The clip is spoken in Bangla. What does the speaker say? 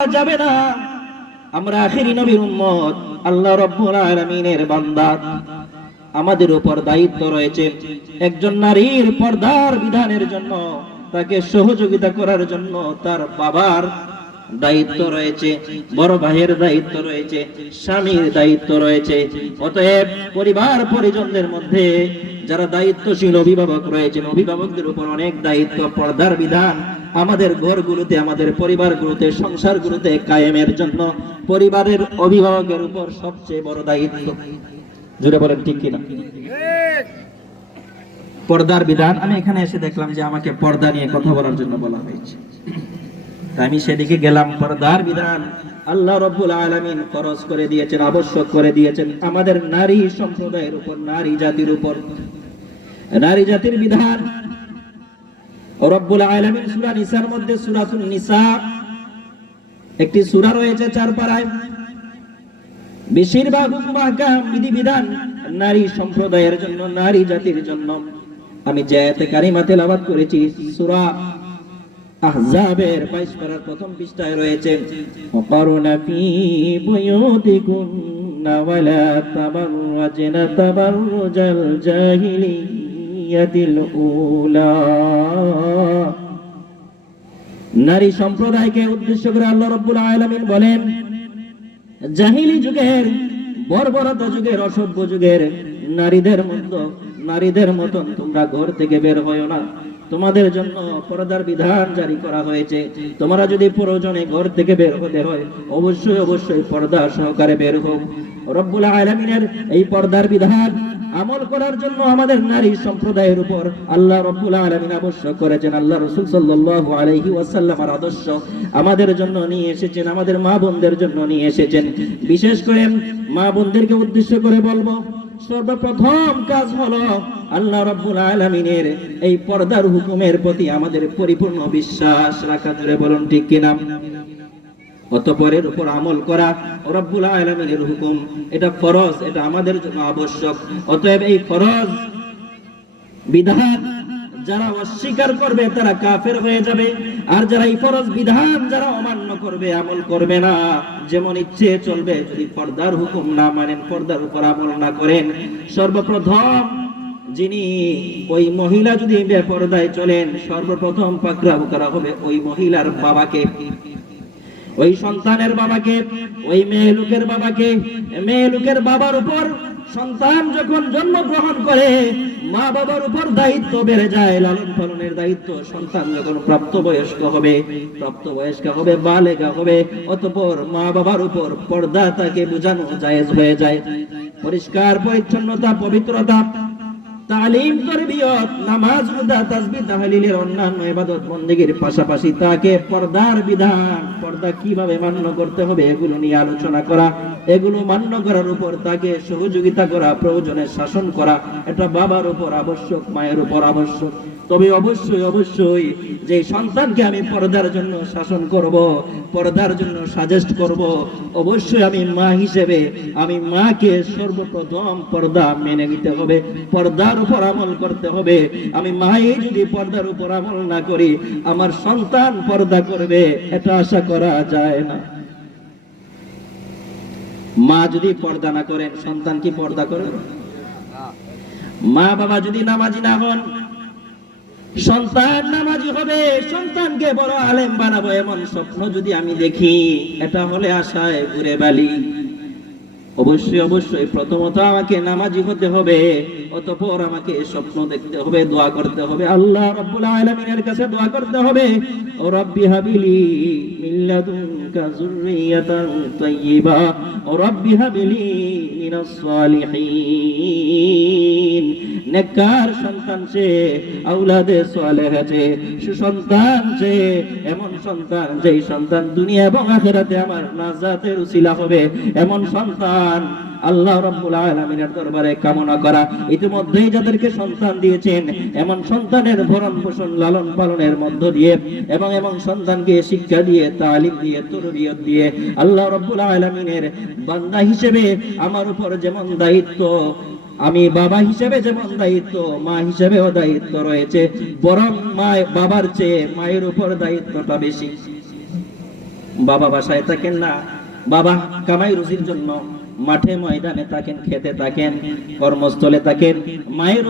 যাবে না। আমরা আখেরি নবীর উম্মত, আল্লাহ রব্বুল আলামিনের বান্দা। আমাদের উপর দায়িত্ব রয়েছে একজন নারীর পর্দার বিধানের জন্য, তাকে সহযোগিতা করার জন্য তার বাবার দায়িত্ব রয়েছে, বড় ভাইয়ের দায়িত্ব রয়েছে, স্বামীর দায়িত্ব রয়েছে। অতএব পরিবার পরিজনদের মধ্যে যারা দায়িত্বশীল অভিভাবক রয়েছেন, অভিভাবকদের উপর অনেক দায়িত্ব, পর্দার বিধান আমাদের ঘরগুলোতে, আমাদের পরিবারগুলোতে, সংসারগুলোতে কায়েমের জন্য পরিবারের অভিভাবকের উপর সবচেয়ে বড় দায়িত্ব। জুড়ে বলেন, ঠিক কিনা? পর্দার বিধান। আমি এখানে এসে দেখলাম যে আমাকে পর্দা নিয়ে কথা বলার জন্য বলা হয়েছে। আমি সেদিকে গেলাম, পর্দার বিধান। আল্লাহ রব্বুল আলামিন খরচ করে দিয়েছেন, আবশ্যক করে দিয়েছেন আমাদের নারী সম্প্রদায়ের উপর, নারী জাতির উপর। নারী জাতির বিধান রব্বুল আলামিন সূরা নিসার মধ্যে সূরাতুন নিসা, একটি সূরা রয়েছে চার পাড়ায় বেশিরভাগ বিধিবিধান নারী সম্প্রদায়ের জন্য, নারী জাতির জন্য। আমি জায়াতে কারিমা তেলাওয়াত করেছি, সূরা আহজাবের 22 পারার প্রথম পৃষ্ঠায় রয়েছে, ওয়াকারুনা ফি বুয়ুতিকুন্না ওয়ালা তাবাররাজনা তাবাররুজাল নারী সম্প্রদায়কে উদ্দেশ্য করে আল্লাহ রাব্বুল আলামিন বলেন, জাহিলি যুগের, বর্বরতা যুগের, অসভ্য যুগের নারীদের মতো নারীদের মতন তোমরা ঘর থেকে বের হয়ো না। তোমাদের জন্য পর্দার বিধান জারি করা হয়েছে। তোমরা যদি প্রয়োজনে ঘর থেকে বের হতে হয়, অবশ্যই অবশ্যই পর্দা সহকারে বের হোক রব্বুল আলামিনের এই পর্দার বিধান আমল করার জন্য আমাদের নারী সম্প্রদায়ের উপর আল্লাহ রব্বুল আলামিন আবশ্যক করেছেন। আল্লাহ রাসূল সাল্লাল্লাহু আলাইহি ওয়াসাল্লামের আদর্শ আমাদের জন্য নিয়ে এসেছেন, আমাদের মা বোনদের জন্য নিয়ে এসেছেন। বিশেষ করে মা বোনদেরকে উদ্দেশ্য করে বলব, সর্বপ্রথম কাজ হলো আল্লাহ রব্বুল আলামিনের এই পর্দার হুকুমের প্রতি আমাদের পরিপূর্ণ বিশ্বাস রাখা। জুড়ে বলুন ঠিক কিনা? অতপরের উপর আমল করা রব্বুল আলামিনের হুকুম, এটা ফরজ, এটা আমাদের জন্য আবশ্যক। অতএব এই ফরজ বিধান যারা অস্বীকার করবে, তারা কাফের হয়ে যাবে। আর যারা এই ফরজ বিধান যারা অমান্য করবে, আমল করবে না। যেমন ইচ্ছে চলবে, যদি পর্দার হুকুম না মানেন, পর্দার উপর আমল না করেন। সর্বপ্রথম যিনি ওই মহিলা যদি বেপরদায় চলেন, সর্বপ্রথম পাকড়াও করা হবে ওই মহিলার বাবাকে। ওই সন্তানের বাবাকে, ওই মেয়ে লোকের বাবাকে, মেয়ে লোকের বাবার উপর সন্তান যখন জন্মগ্রহণ করে, মা বাবার উপর দায়িত্ব বেড়ে যায়, লালন পালনের দায়িত্ব সন্তান যখন প্রাপ্ত বয়স্ক হবে প্রাপ্ত বয়স্ক হবে, বালেগা হবে, অতপর মা বাবার উপর পর্দা তাকে বোঝানো জায়েজ হয়ে যায়। পরিষ্কার, পরিচ্ছন্নতা, পবিত্রতা তালিম তরবিয়ত, নামাজ রোজা তাসবিহ তাহলিলের অন্যান্য ইবাদত বندگির পাশাপাশি তাকে পর্দার বিধান, পর্দা কীভাবে মান্য করতে হবে এগুলো নিয়ে আলোচনা করা, এগুলো মান্য করার উপর তাকে সহযোগিতা করা, প্রয়োজনে শাসন করা, এটা বাবার উপর আবশ্যক, মায়ের উপর আবশ্যক। তবে অবশ্যই অবশ্যই যে সন্তানকে আমি পর্দার জন্য শাসন করব, পর্দার জন্য সাজেস্ট করব, অবশ্যই আমি মা হিসেবে, আমি মাকে সর্বপ্রথম পর্দা মেনে নিতে হবে। পর্দার উপর আমল করতে হবে। আমি মাই যদি পর্দার উপর আমল না করি, আমার সন্তান পর্দা করবে, এটা আশা করা যায় না। মা যদি পর্দা না করেন, সন্তান কি পর্দা করবে? মা বাবা যদি নামাজি না হন, সন্তান নামাজি হবে, সন্তানকে বড় আলেম বানাবো এমন স্বপ্ন যদি আমি দেখি, এটা হলে আশায় ঘুরে বালি। অবশ্যই অবশ্যই। প্রথমত আমাকে নামাজি হতে হবে, অতঃপর আমাকে স্বপ্ন দেখতে হবে, দোয়া করতে হবে। আল্লাহ রাব্বুল আলামিনের কাছে দোয়া করতে হবে, ও রব্বি হাবিলি মিন লাদুনকা যুররিয়াতান তাইয়্যিবা ও রব্বি হাবিলি মিনাস সালিহিন। নেককার সন্তান সে আউলাদে সালেহ আছে সুসন্তান সে এমন সন্তান যেই সন্তান দুনিয়া এবং আখেরাতে আমার নাজাতের উসিলা হবে। এমন সন্তান আল্লাহ রাব্বুল আলামিনের দরবারে কামনা করা। ইতিমধ্যেই যাদেরকে সন্তান দিয়েছেন, এমন সন্তানের ভরণ পোষণ লালন পালনের মধ্য দিয়ে এবং এমন সন্তানকে শিক্ষা দিয়ে, তালিম দিয়ে, তরবিয়ত দিয়ে আল্লাহ রাব্বুল আলামিনের বান্দা হিসেবে আমার উপর যেমন দায়িত্ব আমি বাবা হিসেবে যেমন দায়িত্ব, মা হিসেবেও দায়িত্ব রয়েছে, বরং মা বাবার চেয়ে মায়ের উপর দায়িত্বটা বেশি। বাবা বাসায় থাকেন না, বাবা কামাই রুজির জন্য মাঠে ময়দানে থাকেন, খেতে থাকেন, কর্মস্থলে থাকেন, মায়ের